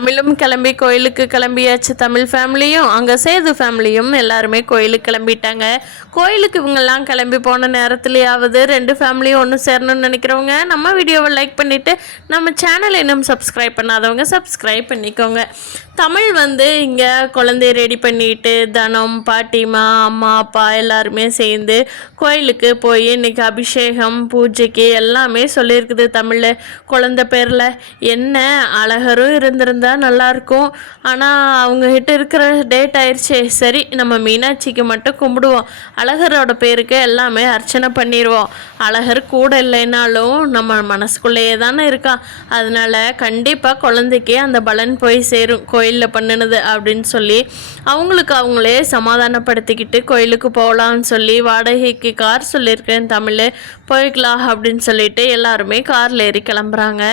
தமிழும் கிளம்பி கோயிலுக்கு கிளம்பியாச்சு. தமிழ் ஃபேமிலியும் அங்கே சேது ஃபேமிலியும் எல்லாருமே கோயிலுக்கு கிளம்பிட்டாங்க. கோயிலுக்கு இவங்கெல்லாம் கிளம்பி போன நேரத்துலையாவது ரெண்டு ஃபேமிலியும் ஒன்று சேரணும்னு நினைக்கிறவங்க நம்ம வீடியோவை லைக் பண்ணிவிட்டு நம்ம சேனலை இன்னும் சப்ஸ்கிரைப் பண்ணாதவங்க சப்ஸ்கிரைப் பண்ணிக்கோங்க. தமிழ் இங்கே குழந்தைய ரெடி பண்ணிட்டு தனம் பாட்டிமா அம்மா அப்பா எல்லாருமே சேர்ந்து கோயிலுக்கு போய் இன்றைக்கி அபிஷேகம் பூஜைக்கு எல்லாமே சொல்லியிருக்குது. தமிழில் குழந்தை பேரில் என்ன அழகரும் இருந்திருந்தா நல்லாயிருக்கும். ஆனால் அவங்ககிட்ட இருக்கிற டேட் ஆயிடுச்சு. சரி நம்ம மீனாட்சிக்கு மட்டும் கும்பிடுவோம். அழகரோட பேருக்கு எல்லாமே அர்ச்சனை பண்ணிடுவோம். அழகர் கூட இல்லைனாலும் நம்ம மனசுக்குள்ளேயே தானே இருக்கான். அதனால் கண்டிப்பாக குழந்தைக்கு அந்த பலன் போய் சேரும் கோயிலில் பண்ணினது அப்படின்னு சொல்லி அவங்களுக்கு அவங்களே சமாதானப்படுத்திக்கிட்டு கோயிலுக்கு போகலான்னு சொல்லி வாடகைக்கு கார் சொல்லியிருக்கேன் தமிழ் போய்க்கலாம் அப்படின்னு சொல்லிட்டு எல்லாருமே காரில் ஏறி கிளம்புறாங்க.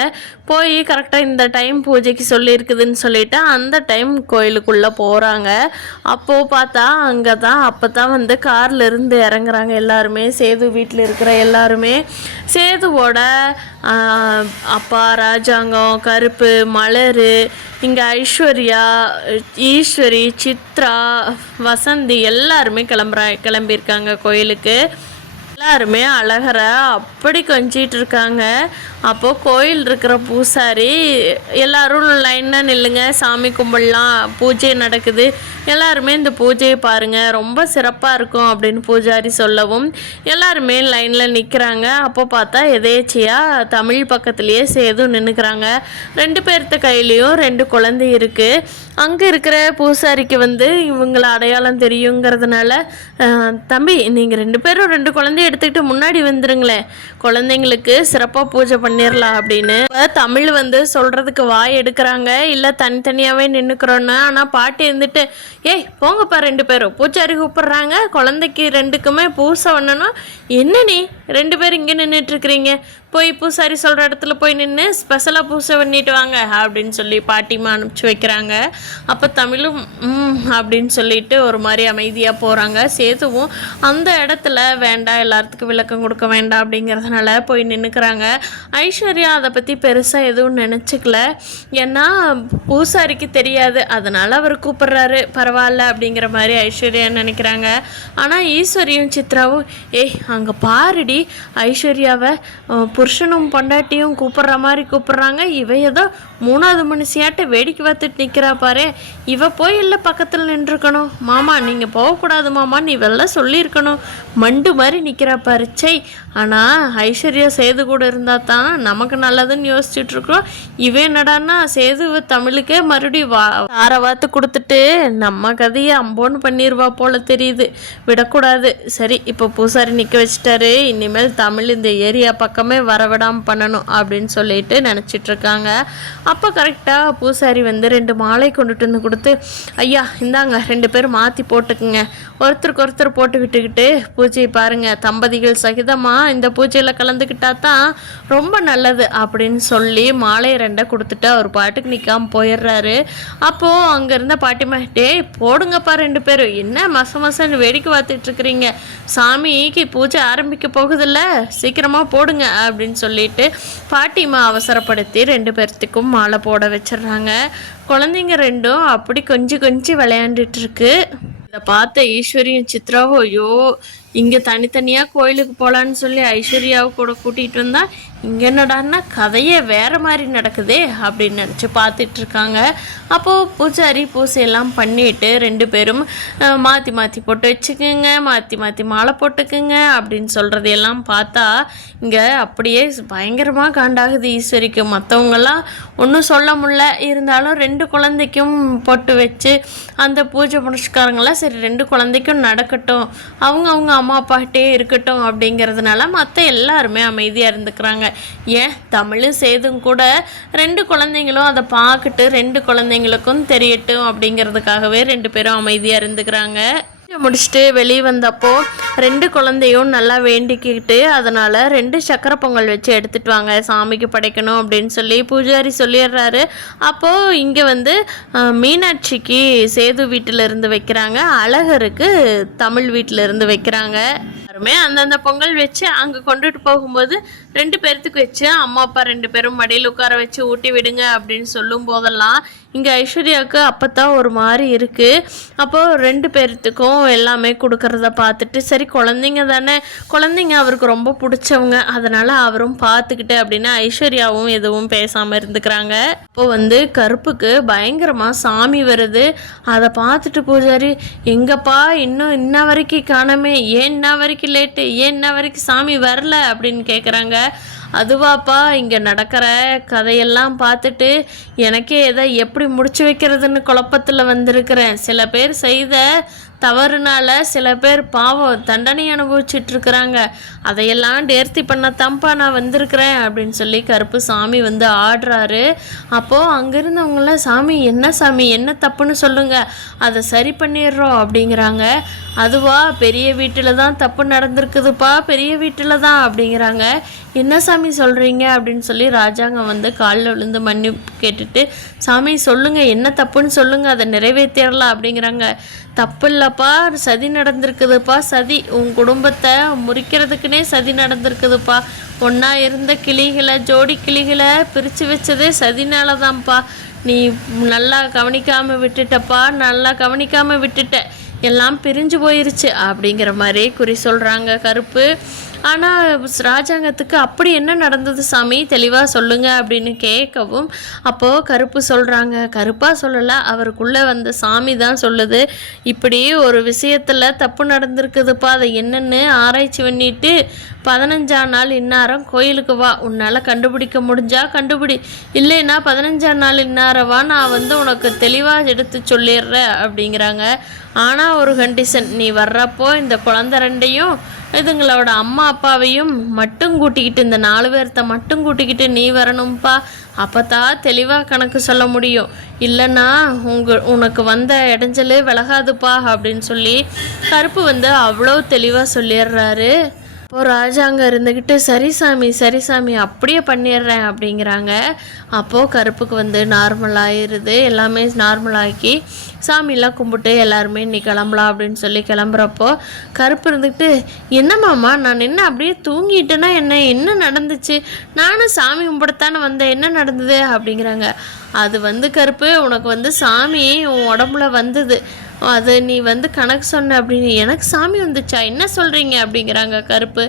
போய் கரெக்டாக இந்த டைம் பூஜைக்கு சொல்லியிருக்குதுன்னு சொல்லிட்டு அந்த டைம் கோயிலுக்குள்ளே போகிறாங்க. அப்போது பார்த்தா அங்கே தான் அப்போ தான் காரில் இருந்து இறங்குறாங்க எல்லாருமே. சேது வீட்டில் இருக்கிற எல்லாருமே சேதுவோட அப்பா ராஜாங்கம் கருப்பு மலர் இங்கே ஐஸ்வர்யா ஈஸ்வரி சித்ரா வசந்தி எல்லாருமே கிளம்பியிருக்காங்க கோயிலுக்கு. எல்லாருமே அழகரை அப்படி கொஞ்சிட்டு இருக்காங்க. அப்போது கோயில் இருக்கிற பூசாரி எல்லாரும் லைனாக நில்லுங்க சாமி கும்பிடலாம் பூஜை நடக்குது எல்லாருமே இந்த பூஜையை பாருங்கள் ரொம்ப சிறப்பாக இருக்கும் அப்படின்னு பூஜாரி சொல்லவும் எல்லாருமே லைனில் நிற்கிறாங்க. அப்போ பார்த்தா எதேச்சியாக தமிழ் பக்கத்துலேயே சேது நின்றுக்கிறாங்க. ரெண்டு பேர்த்த கையிலையும் ரெண்டு குழந்தை இருக்குது. அங்கே இருக்கிற பூசாரிக்கு இவங்களை அடையாளம் தெரியுங்கிறதுனால தம்பி நீங்கள் ரெண்டு பேரும் ரெண்டு குழந்தைய எடுத்துக்கிட்டு முன்னாடி வந்துருங்களேன் குழந்தைங்களுக்கு சிறப்பாக பூஜை பண்ணிடலாம் அப்படின்னு தமிழ் சொல்கிறதுக்கு வாய் எடுக்கிறாங்க. இல்லை தனித்தனியாகவே நின்றுக்கிறோன்னு. ஆனால் பாட்டி இருந்துட்டு ஏய் போங்கப்பா ரெண்டு பேரும் பூச்சாரி கூப்பிட்றாங்க குழந்தைக்கு ரெண்டுக்குமே பூசை பண்ணணும். என்ன நீ ரெண்டு பேரும் இங்கே நின்றுட்டுருக்கிறீங்க போய் பூசாரி சொல்கிற இடத்துல போய் நின்று ஸ்பெஷலாக பூசை பண்ணிட்டு வாங்க அப்படின்னு சொல்லி பாட்டிமா அனுப்பிச்சி வைக்கிறாங்க. அப்போ தமிழும் அப்படின்னு சொல்லிட்டு ஒரு மாதிரி அமைதியாக போகிறாங்க. சேதுவும் அந்த இடத்துல வேண்டாம் எல்லாத்துக்கும் விளக்கம் கொடுக்க வேண்டாம் அப்படிங்கிறதுனால போய் நின்றுக்கிறாங்க. ஐஸ்வர்யா அதை பற்றி பெருசாக எதுவும் நினச்சிக்கல. ஏன்னா பூசாரிக்கு தெரியாது அதனால் அவர் கூப்பிட்றாரு பரவாயில்ல அப்படிங்கிற மாதிரி ஐஸ்வர்யா நினைக்கிறாங்க. ஆனால் ஈஸ்வரியும் சித்ராவும் ஏய் அங்கே பாருடி ஐஸ்வர்யாவை புருஷனும் பொண்டாட்டியும் கூப்பிட்ற மாதிரி கூப்பிட்றாங்க. இவ ஏதோ மூணாவது மனுஷியாட்ட வேடிக்கை பார்த்துட்டு நிற்கிறா பாரு. இவ போய் இல்லை பக்கத்தில் நின்றுருக்கணும். மாமா நீங்கள் போகக்கூடாது மாமா நீ வெள்ளம் சொல்லியிருக்கணும். மண்டு மாதிரி நிற்கிறா பாரு சை. ஆனால் ஐஸ்வர்யா சேது கூட இருந்தால் தான் நமக்கு நல்லதுன்னு யோசிச்சுட்ருக்கோம். இவன் என்னடான்னா சேது தமிழுக்கே மறுபடியும் வாத்து கொடுத்துட்டு நம்ம கதையை அம்போன்னு பண்ணிடுவா போல தெரியுது. விடக்கூடாது. சரி இப்போ பூசாரி நிற்க வச்சிட்டாரு. இனிமேல் தமிழ் இந்த ஏரியா பக்கமே வரவிடாமல் பண்ணணும் அப்படின்னு சொல்லிட்டு நினச்சிட்ருக்காங்க. அப்போ கரெக்டாக பூசாரி ரெண்டு மாலை கொண்டுட்டு வந்து கொடுத்து ஐயா இந்தாங்க ரெண்டு பேரும் மாற்றி போட்டுக்குங்க ஒருத்தருக்கு ஒருத்தர் போட்டு விட்டுக்கிட்டு பூஜையை பாருங்கள் தம்பதிகள் சகிதமாக இந்த பூஜையில் கலந்துக்கிட்டா தான் ரொம்ப நல்லது அப்படின்னு சொல்லி மாலை ரெண்டை கொடுத்துட்டு அவர் பாட்டுக்கு நிற்காமல் போயிடுறாரு. அப்போது அங்கே இருந்த பாட்டிமா டேய் போடுங்கப்பா ரெண்டு பேரும் என்ன மசன்னு வேடிக்கை பார்த்துட்ருக்குறீங்க சாமிக்கு பூஜை ஆரம்பிக்க போகுதில்ல சீக்கிரமாக போடுங்க அப்படின்னு சொல்லிட்டு பாட்டிமா அவசரப்படுத்தி ரெண்டு பேர்த்துக்கும் மாலை போட வச்சிடுறாங்க. குழந்தைங்க ரெண்டும் அப்படி கொஞ்சம் விளையாண்டுட்டு இருக்கு. இதை பார்த்த ஈஸ்வரியும் சித்ராவோ ஐயோ இங்கே தனித்தனியாக கோயிலுக்கு போகலான்னு சொல்லி ஐஸ்வர்யாவை கூட கூட்டிகிட்டு வந்தால் இங்கே என்னடான்னா கதையே வேறு மாதிரி நடக்குதே அப்படின்னு நினச்சி பார்த்துட்ருக்காங்க. அப்போது பூஜாரி பூசையெல்லாம் பண்ணிவிட்டு ரெண்டு பேரும் மாற்றி மாற்றி போட்டு வச்சுக்கோங்க மாற்றி மாலை போட்டுக்குங்க அப்படின்னு சொல்கிறதையெல்லாம் பார்த்தா இங்கே அப்படியே பயங்கரமாக காண்டாகுது ஈஸ்வரிக்கு. மற்றவங்கெல்லாம் ஒன்றும் சொல்ல முடியல. இருந்தாலும் ரெண்டு குழந்தைக்கும் பொட்டு வச்சு அந்த பூஜை புனஸ்காரங்களாம் சரி ரெண்டு குழந்தைக்கும் நடக்கட்டும் அவங்க அம்மா அப்பாட்டே இருக்கட்டும் அப்படிங்கிறதுனால மற்ற எல்லாருமே அமைதியாக இருந்துக்கிறாங்க. ஏன் தமிழும் சேதும் கூட ரெண்டு குழந்தைங்களும் அதை பார்த்துட்டு ரெண்டு குழந்தைங்களுக்கும் தெரியட்டும் அப்படிங்கிறதுக்காகவே ரெண்டு பேரும் அமைதியாக இருந்துக்கிறாங்க. முடிச்சுட்டு வெளியே வந்தப்போ ரெண்டு குழந்தையும் நல்லா வேண்டிக்கிட்டு அதனால் ரெண்டு சக்கரை பொங்கல் வச்சு எடுத்துகிட்டு வாங்க சாமிக்கு படைக்கணும் அப்படின்னு சொல்லி பூஜாரி சொல்லிடுறாரு. அப்போது இங்கே மீனாட்சிக்கு சேது வீட்டில் இருந்து வைக்கிறாங்க. அழகருக்கு தமிழ் வீட்டில் இருந்து வைக்கிறாங்க. எல்லாருமே அந்தந்த பொங்கல் வச்சு அங்கே கொண்டுட்டு போகும்போது 2 பேர்த்துக்கு வச்சு அம்மா அப்பா 2 பேரும் மடியில் உட்கார வச்சு ஊட்டி விடுங்க அப்படின்னு சொல்லும் போதெல்லாம் இங்கே ஐஸ்வர்யாவுக்கு அப்போ தான் ஒரு மாதிரி இருக்குது. அப்போது 2 பேர்த்துக்கும் எல்லாமே கொடுக்கறத பார்த்துட்டு சரி குழந்தைங்க தானே, குழந்தைங்க அவருக்கு ரொம்ப பிடிச்சவங்க, அதனால் அவரும் பார்த்துக்கிட்டு அப்படின்னு ஐஸ்வர்யாவும் எதுவும் பேசாமல் இருந்துக்கிறாங்க. அப்போது கருப்புக்கு பயங்கரமாக சாமி வருது. அதை பார்த்துட்டு பூஜாரி எங்கப்பா இன்னும் இன்ன வரைக்கும் காணாமே, ஏன் இன்ன வரைக்கும் லேட்டு, ஏன் இன்ன வரைக்கும் சாமி வரல அப்படின்னு கேட்குறாங்க. அதுவாப்பா இங்கே நடக்கிற கதையெல்லாம் பார்த்துட்டு எனக்கே எதை எப்படி முடிச்சு வைக்கிறதுன்னு குழப்பத்தில் வந்திருக்கிறேன். சில பேர் செய்த தவறுனால சில பேர் பாவம் தண்டனை அனுபவிச்சிட்ருக்குறாங்க, அதையெல்லாம் நேர்த்தி பண்ணத்தான்ப்பா நான் வந்திருக்கிறேன் அப்படின்னு சொல்லி கருப்பு சாமி ஆடுறாரு. அப்போது அங்கே இருந்தவங்களாம் சாமி என்ன சாமி என்ன தப்புன்னு சொல்லுங்கள், அதை சரி பண்ணிடுறோம் அப்படிங்கிறாங்க. அதுவா பெரிய வீட்டில் தான் தப்பு நடந்திருக்குதுப்பா, பெரிய வீட்டில் தான் அப்படிங்கிறாங்க. என்ன சாமி சொல்கிறீங்க அப்படின்னு சொல்லி ராஜாங்க காலில் விழுந்து மன்னிப்பு கேட்டுட்டு சாமி சொல்லுங்கள் என்ன தப்புன்னு சொல்லுங்கள், அதை நிறைவேற்றிடலாம் அப்படிங்கிறாங்க. தப்பு இல்லைப்பா, சதி நடந்திருக்குதுப்பா, சதி உன் குடும்பத்தை முறிக்கிறதுக்குனே சதி நடந்திருக்குதுப்பா, ஒன்றா இருந்த கிளிகளை ஜோடி கிளிகளை பிரித்து வச்சதே சதினால தான்ப்பா, நீ நல்லா கவனிக்காமல் விட்டுட்டப்பா, நல்லா கவனிக்காமல் விட்டுட்ட, எல்லாம் பிரிஞ்சு போயிருச்சு அப்படிங்கிற மாதிரி குறி சொல்கிறாங்க கருப்பு. ஆனால் ராஜாங்கத்துக்கு அப்படி என்ன நடந்தது சாமி தெளிவாக சொல்லுங்கள் அப்படின்னு கேட்கவும் அப்போது கருப்பு சொல்கிறாங்க. கருப்பாக சொல்லலை, அவருக்குள்ளே வந்த சாமி தான் சொல்லுது, இப்படி ஒரு விஷயத்தில் தப்பு நடந்திருக்குதுப்பா, அதை என்னென்னு ஆராய்ச்சி பண்ணிட்டு 15ஆம் நாள் இன்னாரம் கோயிலுக்கு வா, உன்னால் கண்டுபிடிக்க முடிஞ்சா கண்டுபிடி, இல்லைன்னா 15ஆம் நாள் இன்னாரவா, நான் உனக்கு தெளிவாக எடுத்து சொல்லிடுறேன் அப்படிங்கிறாங்க. ஆனால் ஒரு கண்டிஷன், நீ வர்றப்போ இந்த குழந்தை 2ஐயும் இதுங்களோட அம்மா அப்பாவையும் மட்டும் கூட்டிக்கிட்டு, இந்த 4 பேர்த்த மட்டும் கூட்டிக்கிட்டு நீ வரணும்ப்பா, அப்போ தான் தெளிவாக கணக்கு சொல்ல முடியும், இல்லைன்னா உனக்கு வந்த இடைஞ்சல் விலகாதுப்பா அப்படின்னு சொல்லி கருப்பு அவ்வளோ தெளிவாக சொல்லிடுறாரு. அப்போது ராஜாங்க இருந்துக்கிட்டு சரி சாமி அப்படியே பண்ணிடுறேன் அப்படிங்கிறாங்க. அப்போது கருப்புக்கு நார்மலாகிடுது, எல்லாமே நார்மலாக்கி சாமியெல்லாம் கும்பிட்டு எல்லாருமே நீ கிளம்பலாம் அப்படின்னு சொல்லி கிளம்புறப்போ கருப்பு இருந்துக்கிட்டு என்னம்மாம்மா நான் என்ன அப்படியே தூங்கிட்டேன்னா என்ன நடந்துச்சு, நானும் சாமி கும்பிடத்தானே வந்தேன், என்ன நடந்தது அப்படிங்கிறாங்க. அது கருப்பு உனக்கு சாமி உன் உடம்புல வந்தது, அது நீ கணக்கு சொன்ன அப்படின்னு, எனக்கு சாமி வந்துச்சா என்ன சொல்கிறீங்க அப்படிங்கிறாங்க கருப்பு.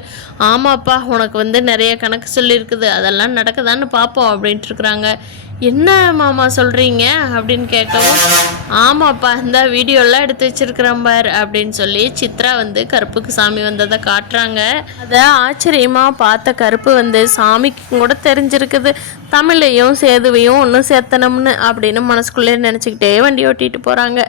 ஆமாப்பா உனக்கு நிறைய கணக்கு சொல்லியிருக்குது, அதெல்லாம் நடக்குதான்னு பார்ப்போம் அப்படின்ட்டு இருக்கிறாங்க. என்ன மாமா சொல்கிறீங்க அப்படின்னு கேட்கவும் ஆமாப்பா இந்த வீடியோலாம் எடுத்து வச்சிருக்கிறேன் பார் அப்படின்னு சொல்லி சித்ரா கருப்புக்கு சாமி வந்ததை காட்டுறாங்க. அதை ஆச்சரியமாக பார்த்த கருப்பு சாமிக்கு கூட தெரிஞ்சிருக்குது தமிழையும் சேதுவையும் ஒன்றும் சேர்த்தனம்னு அப்படின்னு மனசுக்குள்ளே நினச்சிக்கிட்டே வண்டி ஓட்டிகிட்டு போகிறாங்க.